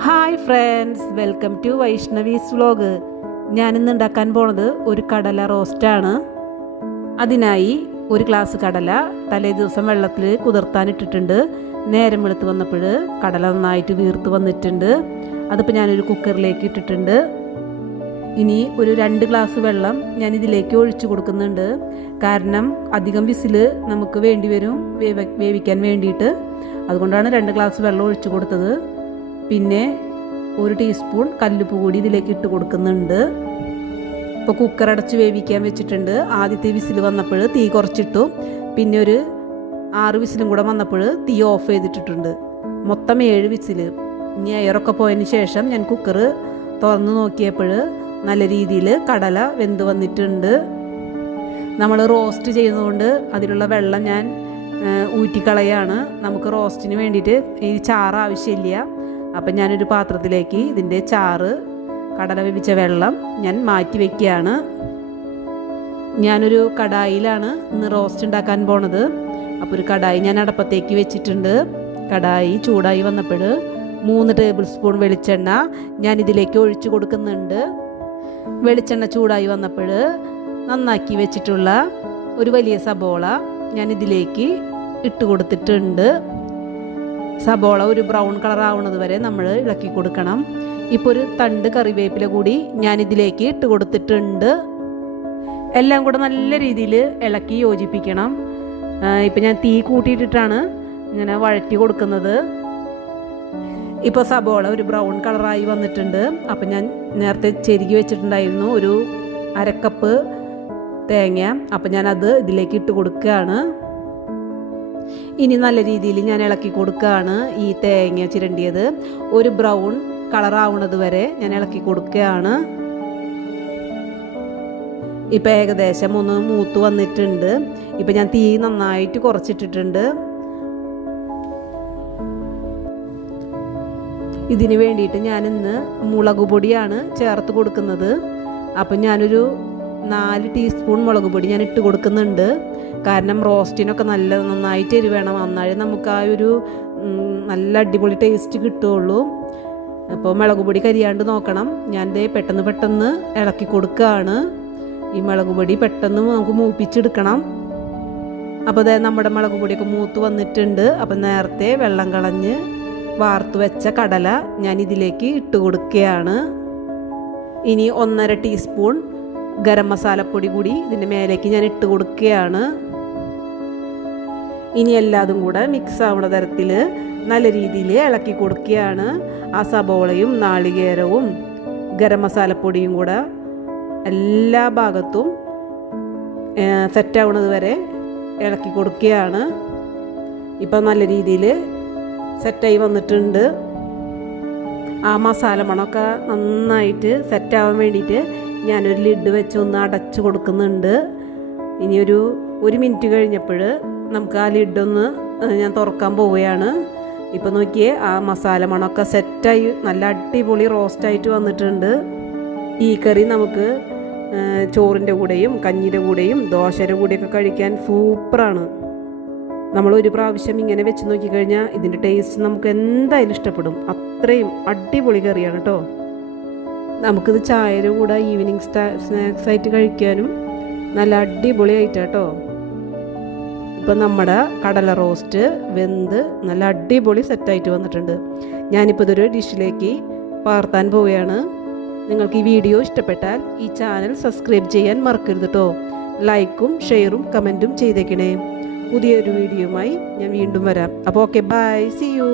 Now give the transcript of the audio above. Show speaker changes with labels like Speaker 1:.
Speaker 1: Hi friends welcome to Vaishnavi's vlog ഞാനിന്ന് ഉണ്ടാക്കാൻ പോണത് ഒരു കടല റോസ്റ്റാണ് അതിനായി ഒരു ഗ്ലാസ് കടല തലേ ദിവസം വെള്ളത്തിൽ കുതിർത്താനിട്ടിട്ടുണ്ട് നേരം വെളുത്ത് വന്നപ്പോൾ കടല നന്നായിട്ട് വീർത്ത് വന്നിട്ടുണ്ട്. അതിപ്പോൾ ഞാനൊരു കുക്കറിലേക്ക് ഇട്ടിട്ടുണ്ട്. ഇനി ഒരു രണ്ട് ഗ്ലാസ് വെള്ളം ഞാൻ ഇതിലേക്ക് ഒഴിച്ചു കൊടുക്കുന്നുണ്ട്. കാരണം അധികം വിസിൽ നമുക്ക് വേണ്ടി വരും വേവ വേവിക്കാൻ വേണ്ടിയിട്ട്. അതുകൊണ്ടാണ് രണ്ട് ഗ്ലാസ് വെള്ളം ഒഴിച്ചു കൊടുത്തത്. പിന്നെ ഒരു ടീസ്പൂൺ കല്ലുപ്പ് കൂടി ഇതിലേക്ക് ഇട്ട് കൊടുക്കുന്നുണ്ട്. ഇപ്പോൾ കുക്കർ അടച്ച് വേവിക്കാൻ വെച്ചിട്ടുണ്ട്. ആദ്യത്തെ വിസിൽ വന്നപ്പോൾ തീ കുറച്ചിട്ടു. പിന്നെ ഒരു ആറ് വിസിലും കൂടെ വന്നപ്പോൾ തീ ഓഫ് ചെയ്തിട്ടിട്ടുണ്ട്. മൊത്തം ഏഴ് വിസിൽ ഇനി എയറൊക്കെ പോയതിന് ശേഷം ഞാൻ കുക്കർ തുറന്ന് നോക്കിയപ്പോൾ നല്ല രീതിയിൽ കടല വെന്ത് വന്നിട്ടുണ്ട്. നമ്മൾ റോസ്റ്റ് ചെയ്യുന്നതുകൊണ്ട് അതിലുള്ള വെള്ളം ഞാൻ ഊറ്റിക്കളയാണ്. നമുക്ക് റോസ്റ്റിന് വേണ്ടിയിട്ട് ഈ ചാറ് ആവശ്യമില്ല. അപ്പം ഞാനൊരു പാത്രത്തിലേക്ക് ഇതിന്റെ ചാറ് കടല വേവിച്ച വെള്ളം ഞാൻ മാറ്റി വയ്ക്കുകയാണ് ഞാനൊരു കടായിലാണ് ഇന്ന് റോസ്റ്റ് ഉണ്ടാക്കാൻ പോണത്. അപ്പോൾ ഒരു കടായി ഞാൻ അടപ്പത്തേക്ക് വെച്ചിട്ടുണ്ട്. കടായി ചൂടായി വന്നപ്പോൾ മൂന്ന് ടേബിൾ സ്പൂൺ വെളിച്ചെണ്ണ ഞാൻ ഇതിലേക്ക് ഒഴിച്ചു കൊടുക്കുന്നുണ്ട്. വെളിച്ചെണ്ണ ചൂടായി വന്നപ്പോൾ നന്നാക്കി വെച്ചിട്ടുള്ള ഒരു വലിയ സബോള ഞാൻ ഇതിലേക്ക് ഇട്ട് കൊടുത്തിട്ടുണ്ട്. സബോള ഒരു ബ്രൗൺ കളർ ആവുന്നത് വരെ നമ്മൾ ഇളക്കി കൊടുക്കണം. ഇപ്പോൾ ഒരു തണ്ട് കറിവേപ്പില കൂടി ഞാൻ ഇതിലേക്ക് ഇട്ട് കൊടുത്തിട്ടുണ്ട്. എല്ലാം കൂടെ നല്ല രീതിയിൽ ഇളക്കി യോജിപ്പിക്കണം. ഇപ്പം ഞാൻ തീ കൂട്ടിയിട്ടിട്ടാണ് ഇങ്ങനെ വഴറ്റി കൊടുക്കുന്നത്. ഇപ്പോൾ സബോള ഒരു ബ്രൗൺ കളറായി വന്നിട്ടുണ്ട്. അപ്പം ഞാൻ നേരത്തെ ചെരുകി വെച്ചിട്ടുണ്ടായിരുന്നു ഒരു അരക്കപ്പ് തേങ്ങ. അപ്പം ഞാനത് ഇതിലേക്ക് ഇട്ട് കൊടുക്കുകയാണ്. ഇനി നല്ല രീതിയിൽ ഞാൻ ഇളക്കി കൊടുക്കുകയാണ് ഈ തേങ്ങ ചിരണ്ടിയത്. ഒരു ബ്രൗൺ കളറാവുന്നത് വരെ ഞാൻ ഇളക്കി കൊടുക്കുകയാണ്. ഇപ്പം ഏകദേശം ഒന്ന് മൂത്ത് വന്നിട്ടുണ്ട്. ഇപ്പം ഞാൻ തീ നന്നായിട്ട് കുറച്ചിട്ടിട്ടുണ്ട്. ഇതിന് വേണ്ടിയിട്ട് ഞാനിന്ന് മുളക് പൊടിയാണ് ചേർത്ത് കൊടുക്കുന്നത്. അപ്പം ഞാനൊരു നാല് ടീസ്പൂൺ മുളക് പൊടി ഞാൻ ഇട്ട് കൊടുക്കുന്നുണ്ട്. കാരണം റോസ്റ്റിനൊക്കെ നല്ല നന്നായിട്ട് എരി വേണം എന്നാലേ നമുക്ക് ആ ഒരു നല്ല അടിപൊളി ടേസ്റ്റ് കിട്ടുകയുള്ളൂ. അപ്പോൾ മുളക് പൊടി കരിയാണ്ട് നോക്കണം. ഞാൻ ദേ പെട്ടെന്ന് പെട്ടെന്ന് ഇളക്കി കൊടുക്കുകയാണ്. ഈ മുളക് പൊടി പെട്ടെന്ന് നമുക്ക് മൂപ്പിച്ചെടുക്കണം. അപ്പോൾ ദേ നമ്മുടെ മുളക് പൊടിയൊക്കെ മൂത്ത് വന്നിട്ടുണ്ട്. അപ്പം നേരത്തെ വെള്ളം കളഞ്ഞ് വാർത്ത് വെച്ച കടല ഞാൻ ഇതിലേക്ക് ഇട്ട് കൊടുക്കുകയാണ്. ഇനി ഒന്നര ടീസ്പൂൺ ഗരം മസാലപ്പൊടി കൂടി ഇതിന്റെ മേലേക്ക് ഞാൻ ഇട്ട് കൊടുക്കുകയാണ്. ഇനി എല്ലാതും കൂടെ മിക്സ് ആവുന്ന തരത്തിൽ നല്ല രീതിയിൽ ഇളക്കി കൊടുക്കുകയാണ്. ആ സബോളയും നാളികേരവും ഗരം മസാലപ്പൊടിയും കൂടെ എല്ലാ ഭാഗത്തും സെറ്റാവുന്നത് വരെ ഇളക്കി കൊടുക്കുകയാണ്. ഇപ്പം നല്ല രീതിയിൽ സെറ്റായി വന്നിട്ടുണ്ട്. ആ മസാല മണമൊക്കെ നന്നായിട്ട് സെറ്റാവാൻ വേണ്ടിയിട്ട് ഞാനൊരു ലിഡ് വെച്ച് ഒന്ന് അടച്ചു കൊടുക്കുന്നുണ്ട്. ഇനി ഒരു മിനിറ്റ് കഴിഞ്ഞപ്പോൾ നമുക്ക് ആ ലിഡൊന്ന് ഞാൻ തുറക്കാൻ പോവുകയാണ്. ഇപ്പോൾ നോക്കിയേ ആ മസാല മണമൊക്കെ സെറ്റായി നല്ല അടിപൊളി റോസ്റ്റായിട്ട് വന്നിട്ടുണ്ട്. ഈ കറി നമുക്ക് ചോറിന്റെ കൂടെയും കഞ്ഞിയുടെ കൂടെയും ദോശയുടെ കൂടെയൊക്കെ കഴിക്കാൻ സൂപ്പറാണ്. നമ്മൾ ഒരു പ്രാവശ്യം ഇങ്ങനെ വെച്ച് നോക്കിക്കഴിഞ്ഞാൽ ഇതിന്റെ ടേസ്റ്റ് നമുക്ക് എന്തായാലും ഇഷ്ടപ്പെടും. അത്രയും അടിപൊളി കറിയാണ് കേട്ടോ നമുക്കിത് ചായയുടെ കൂടെ ഈവനിങ് സ്നാക്സ് ആയിട്ട് കഴിക്കാനും നല്ല അടിപൊളിയായിട്ട് കേട്ടോ ഇപ്പം നമ്മുടെ കടല റോസ്റ്റ് വെന്ത് നല്ല അടിപൊളി സെറ്റായിട്ട് വന്നിട്ടുണ്ട്. ഞാനിപ്പോൾ ഇതൊരു ഡിഷിലേക്ക് പകർത്താൻ പോവുകയാണ്. നിങ്ങൾക്ക് ഈ വീഡിയോ ഇഷ്ടപ്പെട്ടാൽ ഈ ചാനൽ സബ്സ്ക്രൈബ് ചെയ്യാൻ മറക്കരുത് കേട്ടോ ലൈക്കും ഷെയറും കമന്റും ചെയ്തേക്കണേ. പുതിയൊരു വീഡിയോയുമായി ഞാൻ വീണ്ടും വരാം. അപ്പോൾ ഓക്കെ ബൈ സി യു